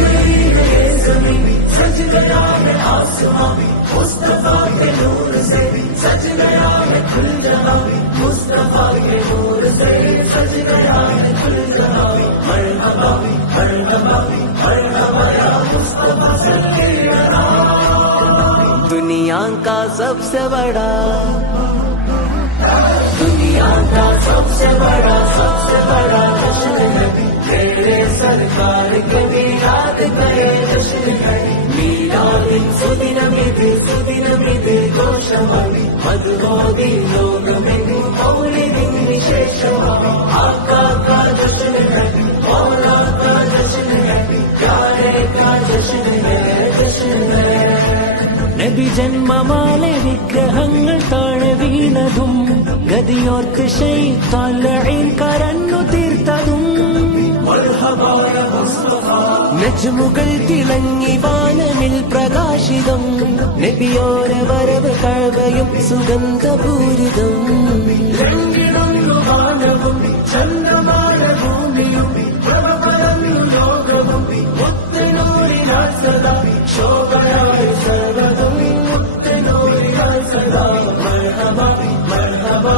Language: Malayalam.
गई है ये ज़मीं भी, सज गया है आसमां भी, मुस्तफा के नूर से सज गया है खुल जहां भी, मुस्तफा के नूर से सज गया है खुल जहां भी। मरहबा भी मरहबा भी मरहबा या मुस्तफा सल्लल्लाहु। दुनिया का सबसे बड़ा, दुनिया का सबसे बड़ा जश्न है मेरे सरकार के मीलाद का ये जश्न है। मीलादिन सुदिनमिति घोषवाणी मधुमोदी लोग में मौलिदिन विशेषवा। आका का जश्न है, मौला का जश्न है, प्यारे का जश्न है, जश्न है। നബി ജന്മമാലെ വിഗ്രഹങ്ങൾ താഴെ വീണതും ഗതിയോർക്ക് ശൈത്താൻ ലഈൻ കരഞ്ഞു തീർത്തതും നജ്മുകൾ തിളങ്ങി വാനമിൽ പ്രകാശിതം നബിയോരെ വരവ് കഴവയും സുഗന്ധപൂരിതം. വാനവും ചന്ദ്രമാല ഭൂമിയും പ്രഭപരന്നു ലോകവും മുത്തനൂരിനാൽ സദാ ശോഭയായ സർവ്വതും മുത്തനൂരിനാൽ സദാ. മർഹബാ മർഹബാ